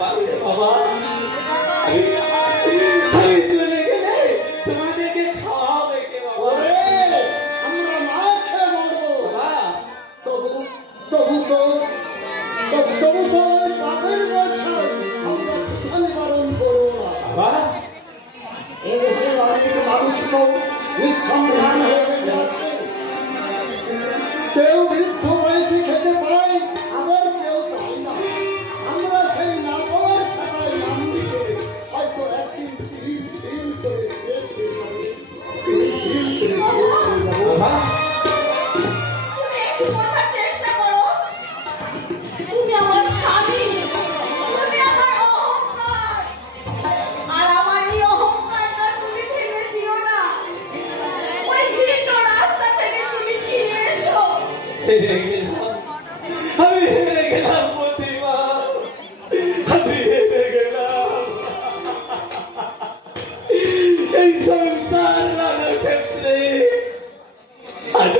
বাবা আমি চলে গেলে তোমাদেরকে খাওয়াবে কে বাবা? আমরা না খেয়ে মরবো। বাবা তবু তবু তো তবু তো ওই পাপের বছর আমরা কোথায় বারণ করবো না। বাবা এই দেশের অনেক মানুষ তো নিঃসন্ধান হয়ে গেছে আছে। কেউ বৃদ্ধ বয়সে খেতে পায়, আবার কেউ পায় না। আমরা সেই না পাওয়ার খাতায় নাম লিখে হয়তো একদিন দিন করে শেষ হয়ে যাবে। বাবা তুমি একটু বোঝার চেষ্টা করো। তুমি আমার স্বামী, তুমি আমার অহংকার। আর আমার এই অহংকারটা তুমি ফেলে দিও না। ওই ভিন্ন রাস্তা থেকে তুমি ফিরে এসো। আমি হেরে গেলাম প্রতিমা, আমি হেরে গেলাম। এই সংসার রাখার ক্ষেত্রে আজ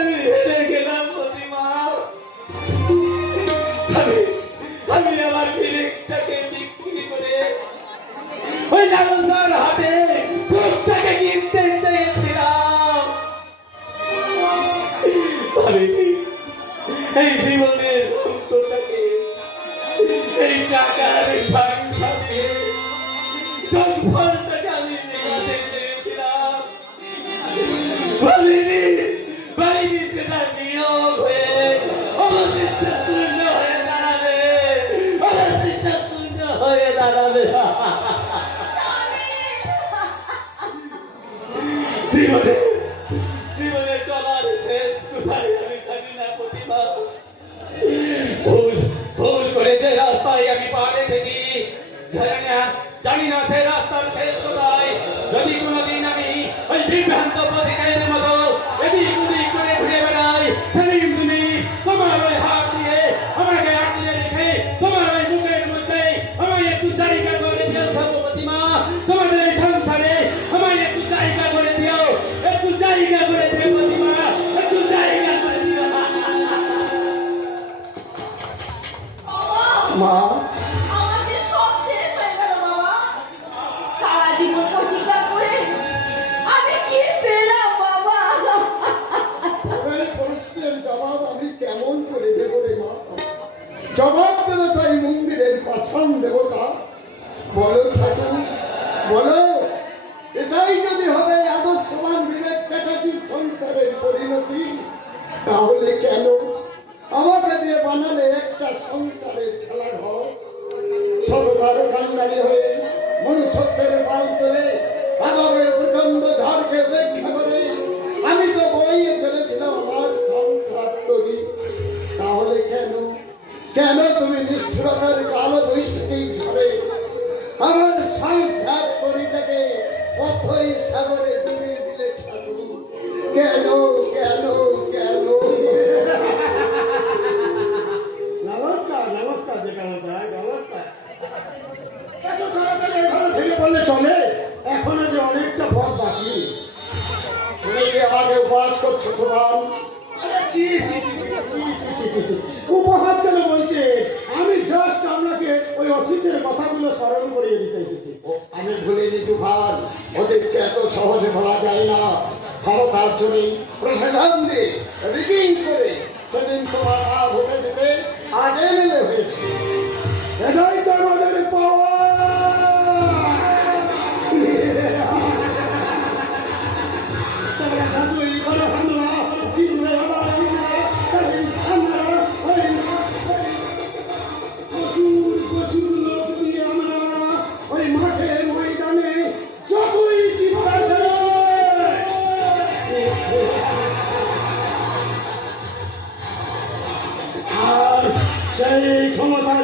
আমি হেরে গেলাম প্রতিমা। আমি আমার ফিলিংটাকে বিক্রি করে ওই নাগরদার হাটে সুখটাকে কিনতে চেয়েছিলাম। আমি এই জীবনের অন্তটাকে এই টাকার সংসারে জনফলটাকে আমি নেওয়াতে চেয়েছিলাম। বাড়িনি সেটা নিয়োগ হয়ে অবশিষ্ট শূন্য হয়ে দাঁড়াবে, অবশিষ্ট শূন্য হয়ে দাঁড়াবে। জীবনে জীবনে চলার শেষ কোথায় আমি জানি না প্রতিভা। ভুল করে যে রাস্তায় আমি পা রেখেছি জানি না সে রাস্তার শেষ কোথায়। যদি কোনোদিন আমি ওই বিভ্রান্ত প্রতিকারের মতো এদিক ওদিক করে ঘুরে বেড়াই, সেদিন তুমি তোমার ওই হাত দিয়ে আমাকে আটকে রেখে তোমার ওই মুখের মধ্যে আমায় একটু জায়গা করে দিয়েছ প্রতিমা। তোমাদের এই সংসারে আমায় একটু জায়গা করে দিও, একটু জায়গা করে দিও প্রতিমা, একটু জায়গা করে দিও। বাবা, মা আমার যে সব শেষ হয়ে গেল বাবা। সারা জীবন প্রতিজ্ঞা করে আমি কি পেলাম বাবা? এই প্রশ্নের জবাব আমি কেমন করে দেবো রে মা? জবাব দেবে তাই মন্দিরের পাষাণ দেবতা। বলো ঠাকুর বলো, এটাই যদি হবে আদর্শবান বিবেক চ্যাটার্জির সংসারের পরিণতি, তাহলে কেন আমাকে দিয়ে বানালে একটা সংসারের খেলাঘর? সততার কান্ডারি হয়ে মনুষ্যত্বের পাল তোলে আদরের প্রচন্ড ঝড়কে উপেক্ষা করে আমি তো বইয়ে চলেছিলাম আমার সংসার তৈরি। তাহলে কেন কেন তুমি নিষ্ঠুরতার কালো বৈশাখী ঝড়ে আমার সংসার তৈরিটাকে অথই সাগরে ডুবিয়ে দিলে ঠাকুর? কেন কেন কেন? নমস্কার নমস্কার নমস্কার। এত তাড়াতাড়ি এভাবে ভেঙে পড়লে চলে? এখনো যে অনেকটা পথ বাকি। তুমি কি আমাকে উপহাস করছো তোমার? উপহাস কেন বলছে? আমি জাস্ট আপনাকে ওই অতীতের কথাগুলো স্মরণ করিয়ে দিতে এসেছি। আমি ভুলিনি তুফান, ওদেরকে এত সহজে ভোলা যায় না। ক্ষমতার জন্য প্রশাসন দিয়ে রিগিং করে সেদিন তোমার ভোটে দিতে আগে মেলে হয়েছে। এটাই তো আমাদের পাওয়া। সেই ক্ষমতার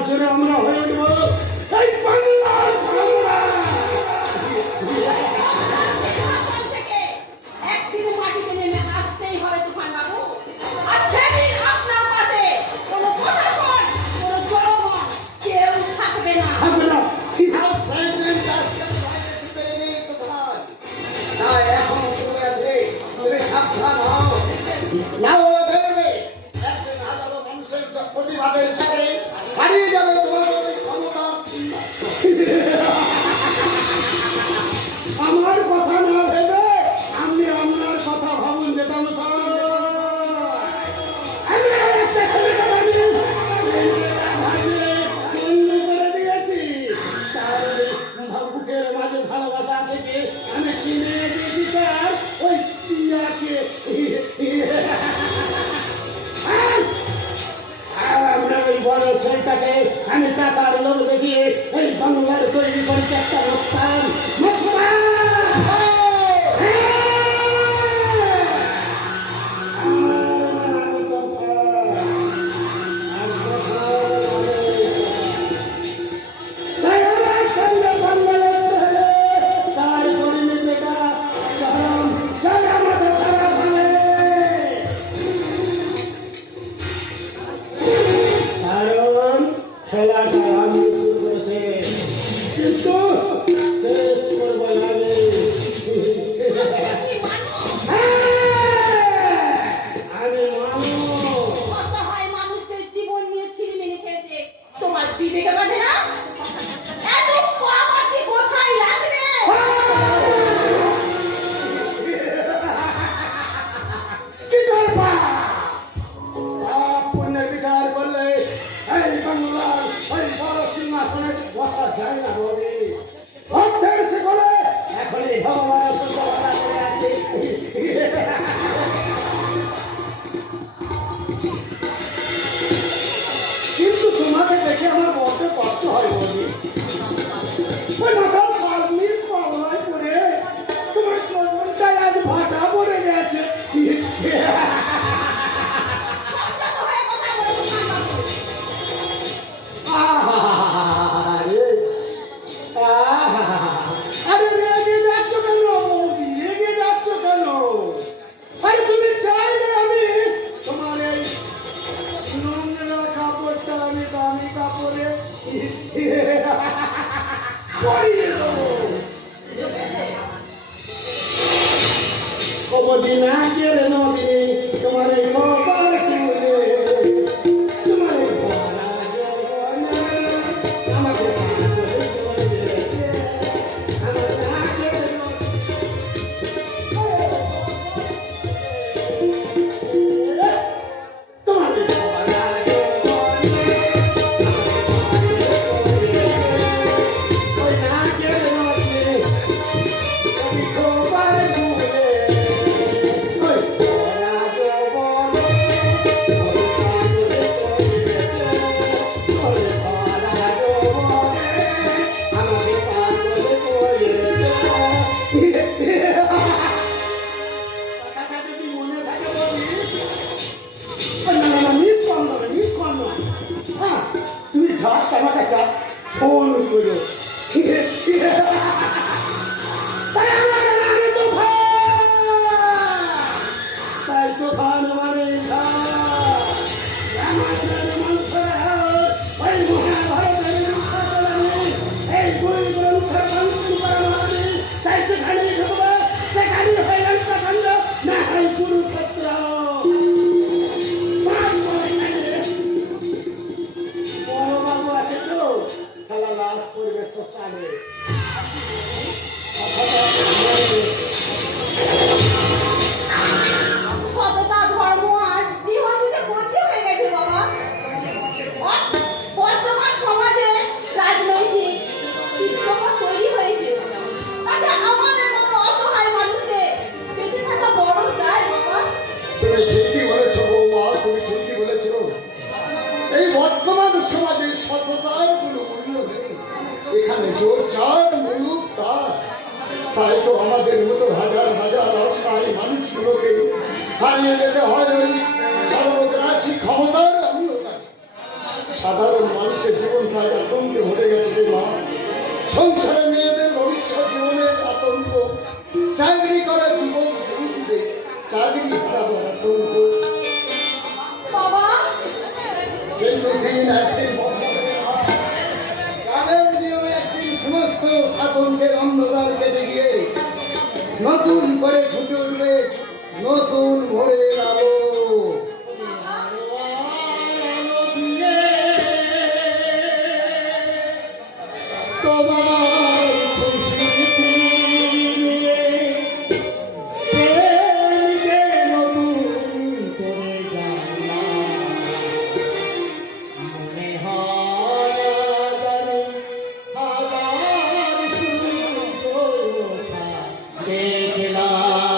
আমি শুরু করেছে, কিন্তু শেষ করবো আমি। কি মানুষ? আমি মানুষ। অসহায় মানুষদের জীবন নিয়ে ছিনিমিনি খেয়েছে, তোমার বিবেকে বাঁধে না? এত পাপাটি কোথায় লাগবে? কি করবা? পাপ পুণ্যের বিচার করলে এই বাংলার ওই বড় সিংহাসনে বসা যায় না রবি। ভক্তের শিকলে এখনই ভগবানের সত্যবাদা করে আছে। কিন্তু তোমাকে দেখে আমার বড় কষ্ট হয় রবি। ওই মাথার সামনের পাওনায় পড়ে তোমার শরীরটাই আজ ভাটা পড়ে গেছে। সংযত হয়ে কথা বলুন না বাবু। আরে আরে রেগে যাচ্ছ কেন বৌদি? রেগে যাচ্ছ কেন? আরে তুমি চাইলে আমি তোমার এই নোংরা কাপড়টা আমি দামি কাপড়ে পরিয়ে দেবো। কবদি না কেড়ে নদী তোমার এই কপাল খুলে তোমার এই ভরা যৌবনে আমাকে পাগল করে দিয়েছে। আমার না কেড়ে নদী তোমার এই ভরা যৌবনে ওই না কেড়ে নদী আমি কপাল খুলে ওই ভরা যৌবনে তুমি ঝাড় আমার একটা ফোন করো। তাই তো খান মানে রামায়ণের মন্ত্রে ওই মহাভারতের এই দুই গ্রন্থের মন্ত্রী করা মানে তাই সেখানে ঢুকবে, সেখানে হয় অন্তকাণ্ড, না হয় কুরুক্ষেত্র। বড়বাবু আছে তো সালা লাশ পরিবেশ শ্মশানে। সততা ধর্ম আজ গৃহযুগে বসে হয়ে গেছে বাবা। বর্তমান সমাজে রাজনৈতিক শিক্ষা তৈরি হয়েছে, তাতে আমাদের মতো অসহায় মানুষদের বেঁচে থাকা বড় দায় বাবা। তুমি ঠিকই বলেছ বৌমা, তুমি ঠিকই বলেছ। এই বর্তমান সমাজে সততার কোনো মূল্য নেই। এখানে জোর চার মুলুক তার। তাই তো আমাদের মতো হাজার হাজার অসহায় মানুষগুলোকে হারিয়ে যেতে হয় ওই সর্বগ্রাসী ক্ষমতার অন্ধকারে। সাধারণ মানুষের জীবনটা আতঙ্কে ভরে গেছে রে মা। সংসারে মেয়েদের ভবিষ্যৎ জীবনের আতঙ্ক, চাকরি করা যুবক যুবতীদের চাকরি হারাবার আতঙ্ক। বাবা কিন্তু দিন একদিন বন্ধ হয়ে যায়। গ্রামের নিয়মে একদিন সমস্ত আতঙ্কের অন্ধকার কেটে গিয়ে নতুন করে ফুটে উঠবে নতুন ভোরের আলো। তোমার খুশিতে প্রেমকে নতুন করে জানলাম। মনে হয় হাজার হাজার সুন্দর কথা দেখলাম।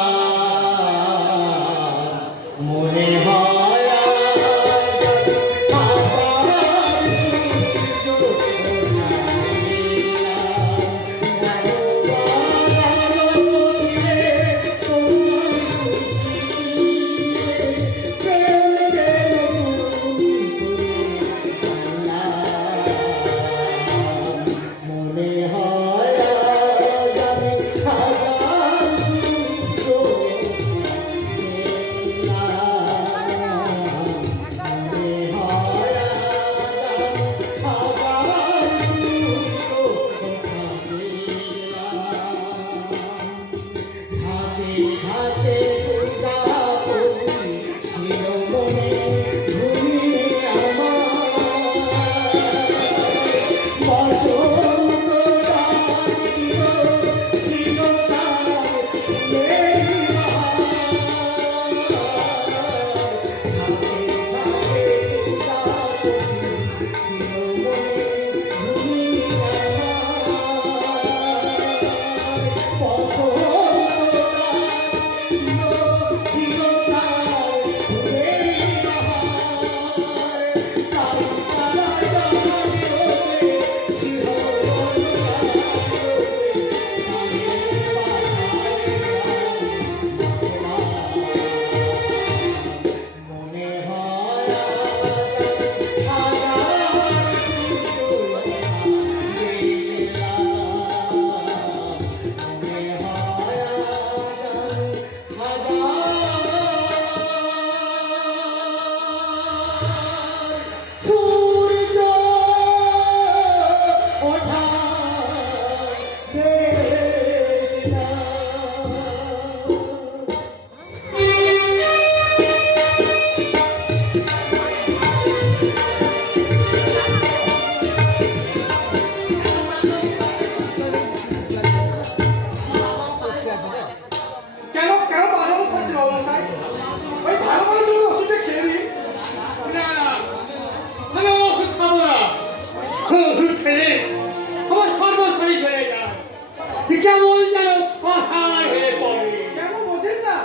কেমন যেন অসহায় হয়ে পড়ে। কেন বোঝেন না?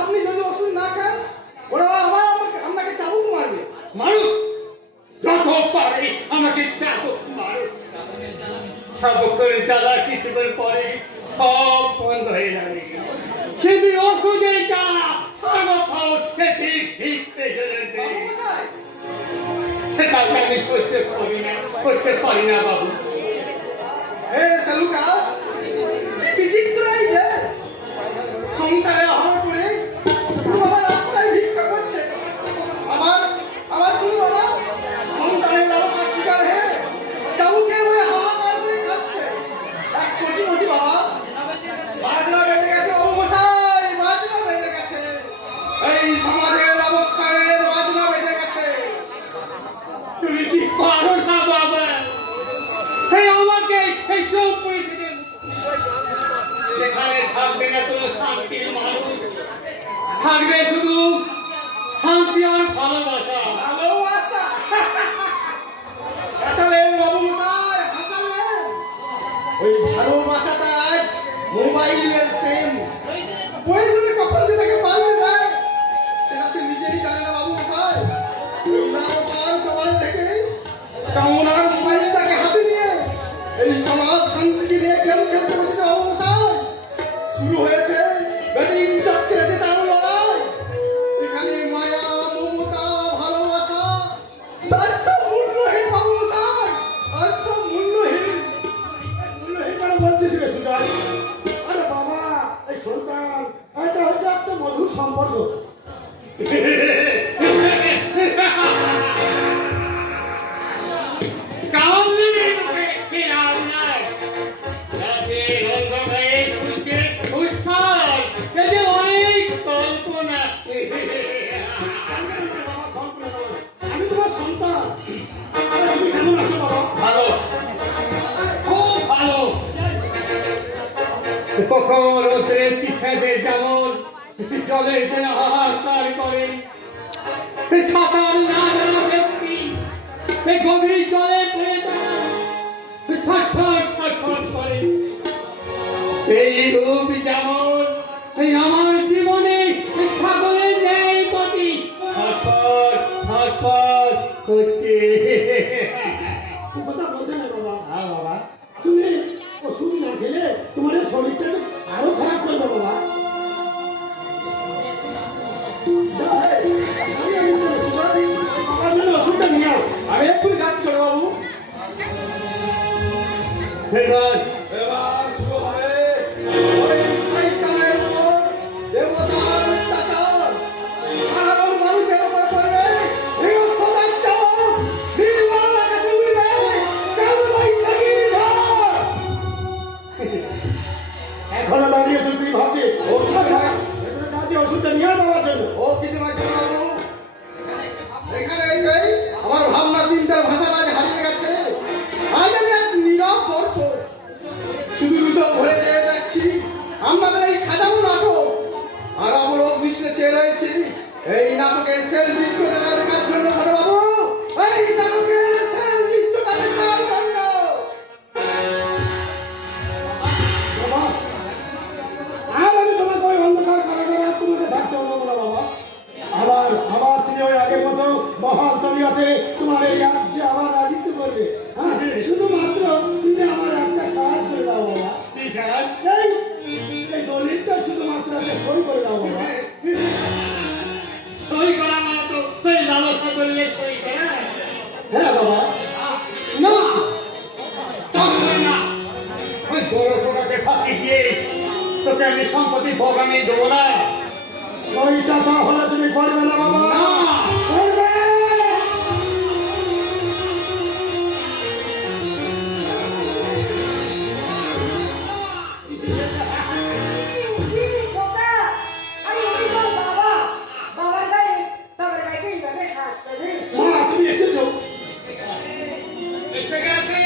আপনি যদি ওষুধ না খান ওরা আপনাকে চাবুক মারবে। মারুক, যত পারে আমাকে চাবুক মারুক। চাবুক করে জ্বালা কিছুক্ষণ পরে সব বন্ধ হয়ে যাবে। কিন্তু ওষুধের জ্বালা সর্বক্ষণ ঠিক ঠিক পেয়ে যাবে। মশাই, সেটা আমি করতে পারি না বাবু। হে সালুকাস, কি বিচিত্র এই দেশ! সংসারে অভাব করে বাবা রাস্তায় ভিক্ষা করছে। আমার তুমি বাবা সন্তানের লালসার শিকার হয়ে চাবুকে হয়ে হাহাকার করে খাচ্ছে। এক কোটি কোটি বাবা বাজনা বেজে গেছে, ও মশাই বাজনা বেজে গেছে। এই সমাজের অবস্থানের বাজনা বেজে গেছে। তুমি কি পারো না বাবা? এই আমাকে এই চোখ পরিস্থিতি সেখানে থাকবে না কোনো শান্তির মানুষ, থাকবে শুধু শান্তি আর ভালোবাসা। ভালোবাসা হাসালেন বাবু মশাই, হাসালেন। ওই ভালোবাসাটা আজ মোবাইলের সেম। ওই যদি কখন যে তাকে পাল্টে দেয় সেটা সে নিজেরই জানে না বাবু মশাই। ওই লালসার কবর থেকে কামনার মোবাইলটাকে হাতে নিয়ে এই সমাজ শান্তি নিয়ে গেম খেলতে বসেছে বাবু মশাই। শুরু হয়েছে ব্যাটিং চক্রেতে তার লড়াই। এখানে মায়া, মমতা, ভালোবাসা আর সব মূল্যহীন বাবু মশাই, আর সব মূল্যহীন। মূল্যহীন কেন বলছিস রে সুজাই? আরে বাবা, এই সন্তান এটা হচ্ছে একটা মধুর সম্পর্ক। কামড়ে মুখে ফেরাও নাই। রাতে অন্ধকারে সূর্যে উচ্ছ্বাস, এতে অনেক কল্পনা। আমি তোমার সন্তান। তুমি কেমন আছো বাবা? ভালো, খুব ভালো। কখন রোদ্রের পিছাতে যেমন জলের যেন হাহাকার করে, সাঁতার না জানা ব্যক্তি এই গভীর জলে পড়ে যায়, ছটফট ছটফট করে। সেই রূপ যেমন এই আমার জীবনে ছাগলের ন্যায় প্রতি ছটফট ছটফট করছে। কথা বলতে না বাবা। হ্যাঁ বাবা, তুমি ওষুধ না খেলে তোমার এই শরীরটা তো আরো খারাপ করবে বাবা। ওষুধটা নিয়ে আও। আমি এক্ষুনি যাচ্ছি ছোট বাবু। এবার এবার শুরু হবে ওই শয়তানের উপর দেবতার অত্যাচার। সাধারণ মানুষের উপর করবে গৃহস্থতার চাপ। নির্মল আকাশে উড়বে কালবৈশাখীর ঝড়। এখনো দাঁড়িয়ে তুই ভাবছিস ওষুধটা নিয়ে দেওয়ার জন্য? ও কিছু মাঝে বাবু, এখানে এসে আমার ভাবনা চিন্তার ভাষাটা আজ হারিয়ে গেছে। আজ আমি এক নীরব দর্শক। শুধু দুটো ভরে যেয়ে দেখছি আমাদের এই সাজানো নাটক, আর অবলোক বিশ্বে চেয়ে রয়েছি এই নাটকের সেল বিস্কুট কার জন্য ধরে বাবু, এই নাটকের সেল বিস্কুট কার জন্য। আর আমি তোমাকে ওই অন্ধকার কারাগারে তোমাকে থাকতে হলো না বাবা। আবার তুমি ওই আগের মতো বহাল তবিয়তে তোমার এই রাজ্যে আবার রাজিত্ব করবে। হ্যাঁ, শুধুমাত্র তুমি আমার একটা কাজ করে দাও বাবা। ঠিক আছে, এই দলিলটা শুধুমাত্র একটা সই করে দাও বাবা। সই করা মানে তো সেই লালসা করলে সই করা। হ্যাঁ বাবা। না, তখন না, ওই বড় কোটাকে ফাঁকি দিয়ে তোকে আমি সম্পত্তি ভোগ আমি দেবো না। সইটা তাহলে তুমি করবে না বাবা? না। করবে। মা, তুমি এসেছো? এসে গেছে।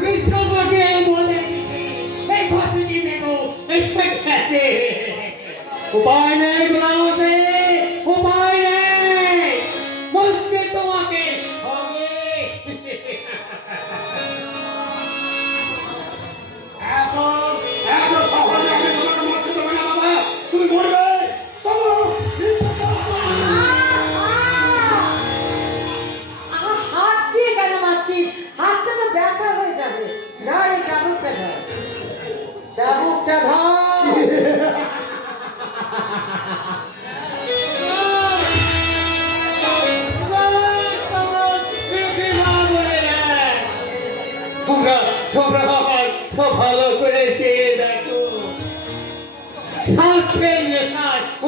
মিত্রকে বলে এই ঘটনি দেখো এসে গেছে। উপায় নেই গোলামতে, উপায় নেই।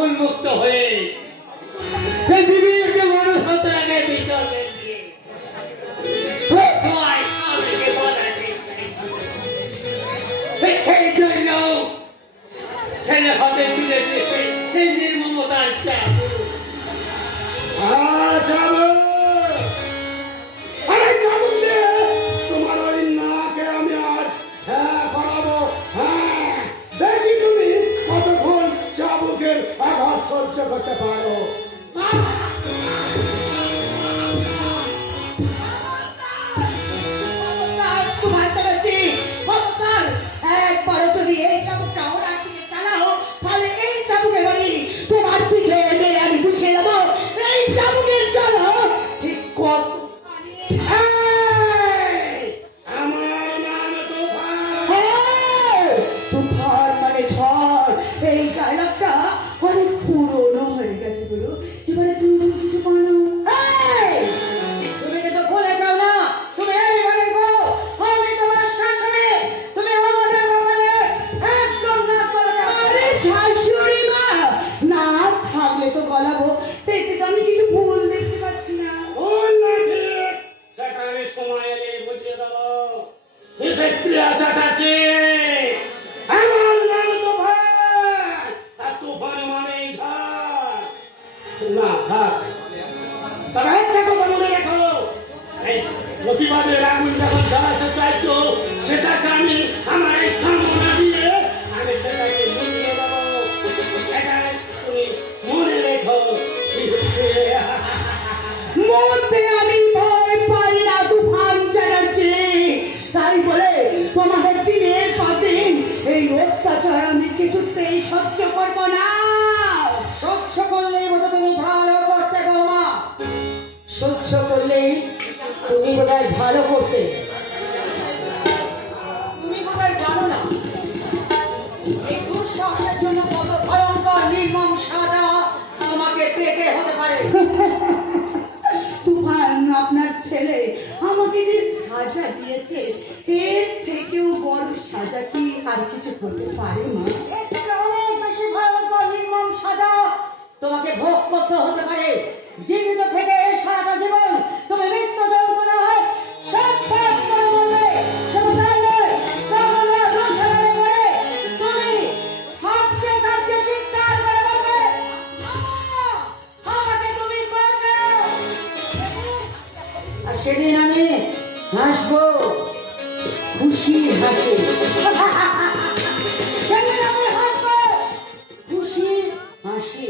উন্মুক্ত হয়ে পৃথিবীকে মানুষ হতে আগে বিসর্জন দিয়ে তোমায় আমাকে বানাতে সেই জন্য ছেলে হাতে তুলে দিতে সেই নির্মমতার চাপ আরে চাবুক দে, তোমার ওই নাকে আমি আজ হ্যাঁ করাবো। হ্যাঁ, দেখি তুমি কতক্ষণ চাবুকের আঘাত সহ্য করতে পারো। তোমার চলেছি একবারও যদি এই চাবুকটা ওরা দিকে চালাও তাহলে এই চাবুকের বাড়ি তোমার পিঠে এনে আমি বুঝিয়ে দেবো এই চাবুকের চলো ঠিক কত এই, আমার নাম তুফান। তুফান মানে ঝড় এই ডায়লগটা অনেক পুরনো হয়ে গেছে বলো এবারে তুমি কিছু পানো তুমি কিন্তু ভুলে যাও না তুমি এইবারে বলো আমি তোমার শাশুড়ি তুমি আমাদের ব্যাপারে একদম না করো না আরে শাশুড়ি মা না থাকলে তো গলাবো দেখতে তো আমি কিছু ভুল দেখতে পাচ্ছি না ভুল না ঠিক, সেটা আমি সময় এলে বুঝিয়ে দেবো। মিসেস প্রিয়া চ্যাটার্জি, আমার নাম তুফান, আর তুফান মানে ঝড়। না থাক, তবে একটা কথা মনে রেখো, এই প্রতিবাদের আগুন যখন জ্বালাতে চাইছো সেটাকে আমি আমার ইচ্ছা মনে দিয়ে আমি সেটাকে বুঝিয়ে দেবো। এটা তুমি মনে রেখো। মরতে আমি ভয় পাই না তুফান চ্যাটার্জি তাই বলে তোমাদের দিনের পর দিন এই অত্যাচার আমি কিছুতেই সহ্য করবো না সহ্য করলেই বোধ তুমি ভালো করতে বৌমা সহ্য করলেই তুমি বোধহয় ভালো করতে তুমি বোধহয় জানো না এই দুঃসাহসের জন্য কত ভয়ঙ্কর নির্মম সাজা তোমাকে পেতে হতে পারে তুফান আপনার ছেলে আমাকে যে সাজা দিয়েছে এর থেকেও বড় সাজা কি আর কিছু হতে পারে মা এর থেকে অনেক বেশি ভয়ঙ্কর নির্মম সাজা তোমাকে ভোগ করতে হতে পারে জীবিত থেকে সারাটা জীবন তুমি মৃত্যু যন্ত্রণা হয় সব ত্যাগ করে বলবে শুধু তাই নয় তাহলে রসায়নে মরে তুমি হাসতে হাসতে চিৎকার করে বলবে আমাকে তুমি বাঁচাও আর সেদিন আমি হাসবো খুশি হাসি সেদিন আমি হাসবো খুশি হাসি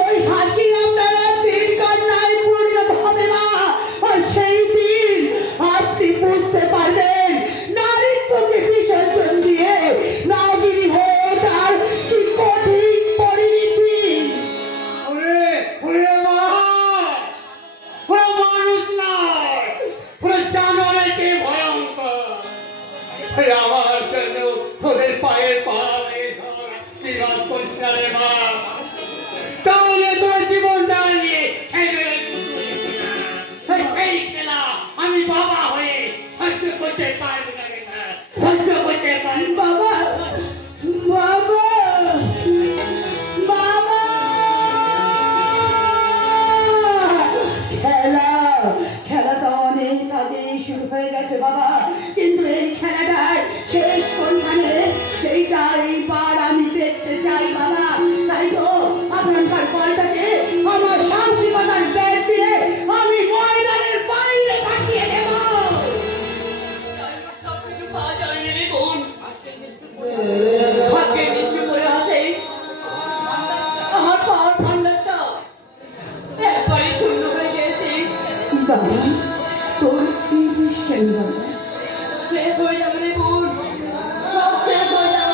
ওই হাসি আপনারা দিন কান্নায় পরিণত হবে না আর সেই দিন আপনি বুঝতে পারবেন নারীত্বকে বিসর্জন দিয়ে নাগিনী হয়ে তার কি কঠিন পরিণতি ওরে ওরে মা পুরো মানুষ নয় পুরো জানোয়ারের কে ভয়ঙ্কর আমার জন্য তোদের পায়ের পায়ে ধর বিরাজ করিস না রে মা তাহলে তোর জীবনটা নিয়ে খেলে সেই খেলা আমি বাবা হয়ে সহ্য করতে পারবো না রে মা সহ্য করতে পারবো বাবা বাবা বাবা খেলা খেলা তো অনেক আগে শুরু হয়ে গেছে বাবা কিন্তু এই খেলাটার শেষ কোনখানে সেইটা এইবার আমি দেখতে চাই বাবা তাই তো আপনার বলটাকে আমার সাহসিকতার ব্যাগ দিয়ে আমি ময়দানের বাইরে পাঠিয়ে দেব সবকিছু পাওয়া যায়নি রে বোন ভাগ্যে মিষ্টি করে আছে আমার পাওয়ার ভান্ডারটা একবারই শূন্য হয়ে গেছে বাবা তোর কি বিষয় বাবা শেষ হয়ে যাবে রে বোন সব শেষ হয়ে যাবে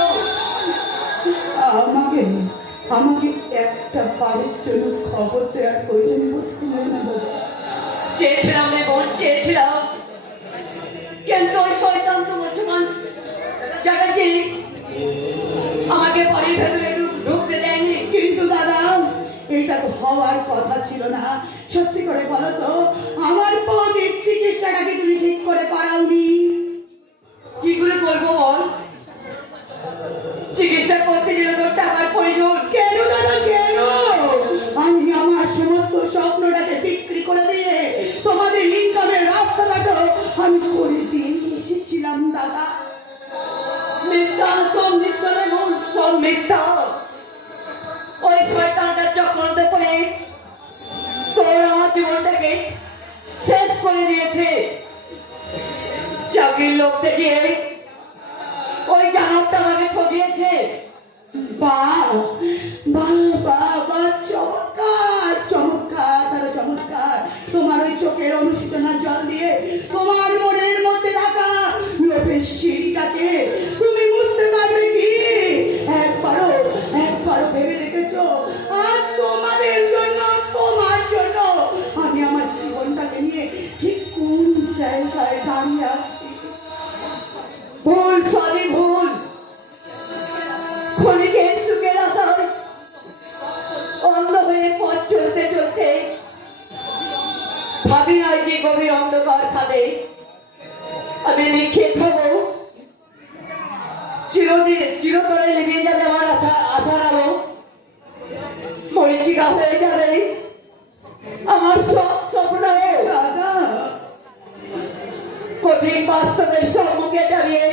আমাকে আমাকে একটা বাড়ির জন্য খবর দেওয়ার প্রয়োজন বোধ করবে না বাবা চেয়েছিলাম রে বোন চেয়েছিলাম কিন্তু ওই শয়তান তো বর্তমান চ্যাটার্জি আমাকে বাড়ির ভেতরে ঢুকতে দেয়নি কিন্তু দাদা এটা তো হওয়ার কথা ছিল না সত্যি করে বলো তো আমার বউদের চিকিৎসাটাকে তুমি ঠিক করে করাওনি কি করে করবো বল চিকিৎসা করতে গেলে তোর টাকার প্রয়োজন বিস্তার ওই শয়তানটার চক্রান্ত করে তোর আমার জীবনটাকে শেষ করে দিয়েছে। চাকরির লোক দেখিয়ে ওই জানবটা আমাকে ঠকিয়েছে। বাহ বাহ বাহ বাহ, চমৎকার চমৎকার দাদা চমৎকার। তোমার ওই চোখের অনুশোচনার জল দিয়ে তোমার মনের মধ্যে থাকা লোভের সিঁড়িটাকে তুমি বুঝতে পারবে কি? একবারও ভেবে দেখেছো আজ তোমাদের জন্য, তোমার জন্য আমি আমার জীবনটাকে নিয়ে ঠিক কোন জায়গায় দাঁড়িয়ে আছি? ভুল সবই ভুল। ক্ষণিকের সুখের আশায় অন্ধ হয়ে পথ চলতে চলতে ভাবি নয় যে গভীর অন্ধকার খাদে আমি নিক্ষেপ হবো, চিরতরে লিভিয়ে যাবে আমার আশার আলো, মরিচিকা হয়ে যাবে আমার সব স্বপ্ন। দাদা কঠিন বাস্তবের সম্মুখে দাঁড়িয়ে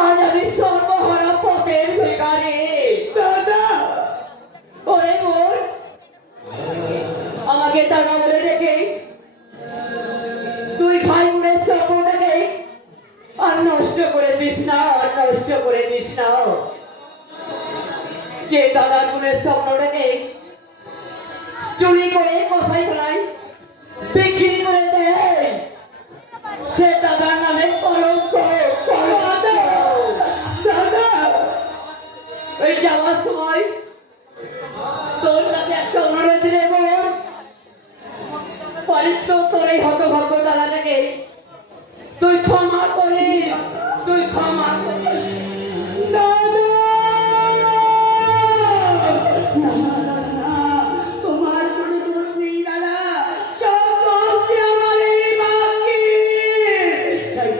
আজ আমি সর্বহারা পথের ভিখারি। দাদা ওরে মোর আমাকে দাদা বলে রেখে তুই ভাই বোনের স্বপ্নটাকে আর নষ্ট করে দিস না, আর নষ্ট করে দিস না। যে দাদার বোনের স্বপ্নটাকে চুরি করে কষাই ফেলাই বিক্রি করে দেয়, সে দাদার নামে কলঙ্ক। দাদা ওই যাওয়ার সময় তোর কাছে একটা অনুরোধ নেব, পারিস তো তোর এই হতভাগ্য দাদাটাকে তুই ক্ষমা করিস, তুই ক্ষমা করিস। তোমার কোনো দোষ নেই দাদা, সব দোষ আমার এই বাকি। তাই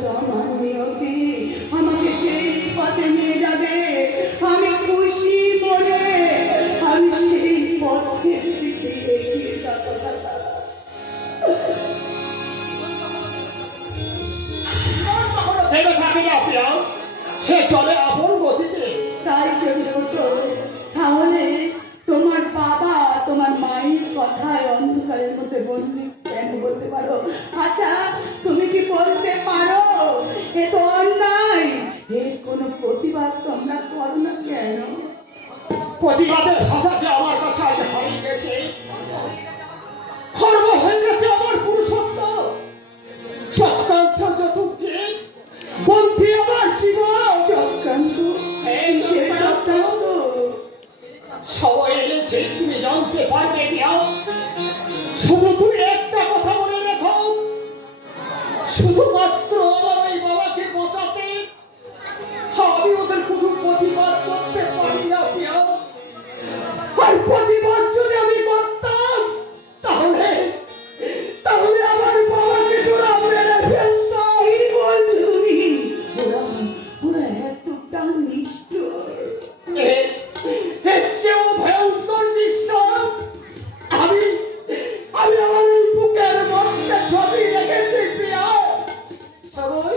তো আমার নিয়তি আমাকে সেই পথে নিয়ে যাবে, আমি খুশি মনে আমি সেই পথে এগিয়ে যাবো। থেমে থাকে না পিয়াও, সে চলে আপন গতিতে। তাই জন্য তো তাহলে তোমার বাবা তোমার মায়ের কথায় অন্ধকারের মধ্যে বন্দি কেন বলতে পারো? আচ্ছা তুমি কি বলতে পারো এ তো অন্যায়, এর কোনো প্রতিবাদ তোমরা করো না কেন? প্রতিবাদের ভাষা যে আমার কাছে আজ হারিয়ে গেছে, খর্ব হয়ে গেছে আমার পুরুষত্ব। চক্রান্ত চতুর্থে বন্ধি আমার জীবন। চক্রান্ত সে চক্রান্ত সবাই এলে যে তুমি জানতে পারবে পিয়াও। শুধু তুমি একটা কথা বলে রেখো, শুধুমাত্র আমার ওই বাবাকে বাঁচাতে আমি ওদের কোনো প্রতিবাদ করতে পারি না পিয়াও। আর প্রতিবাদ যদি আমি করতাম তাহলে আমার বাবাকে তোরা মেরে ফেলতাম। কি বলছো তুমি? ওরা এতটা নিষ্ঠুর? এর চেয়েও ভয়ঙ্কর দৃশ্য আমি আমার এই বুকের মধ্যে ছবি রেখেছি পিয়াও। সবাই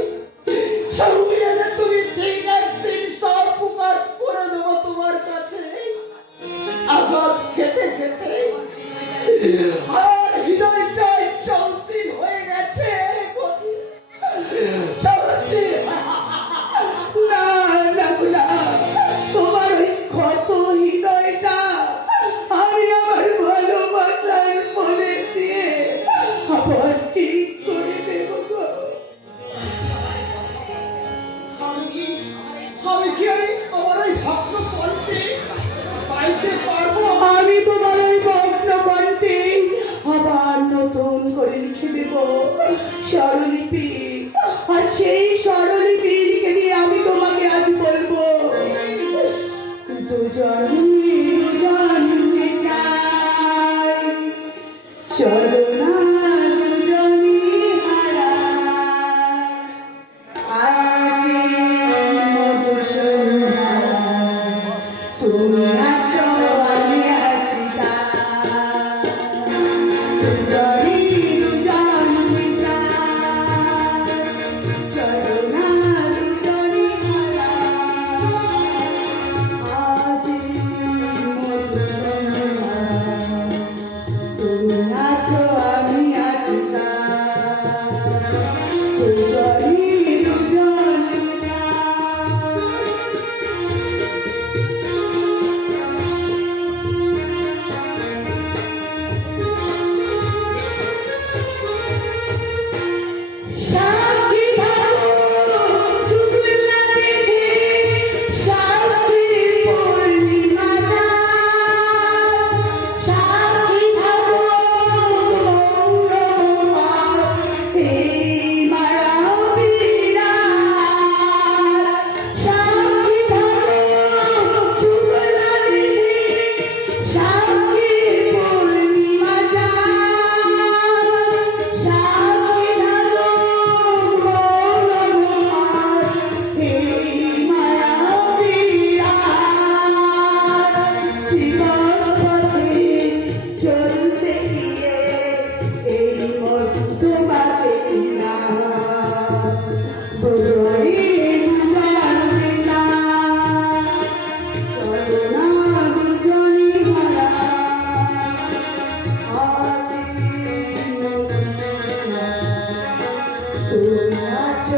এলে তুমি ঠিক একদিন সব প্রকাশ করে দেবো তোমার কাছে। আবার খেতে খেতে আমার হৃদয়টাই চলছিল হয়ে গেছে। চলছিল না না না, তোমার ওই ক্ষত হৃদয়টা আমি আমার ভালোবাসার বলে দিয়ে আবার ঠিক করে দেব গো। আমি কি আমার ওই ভক্ত ফলকে পাইতে পারবো? আমি তোমার ওই ভগ্ন কণ্ঠে আবার নতুন করে লিখে দেব স্বরলিপি, আর সেই স্বরলিপি লিখে দিয়ে আমি তোমাকে আজ বলবো, দুজনে দুজনে চাই চলো না দুজনে হারাই, আজ মধুসূদন তোমরা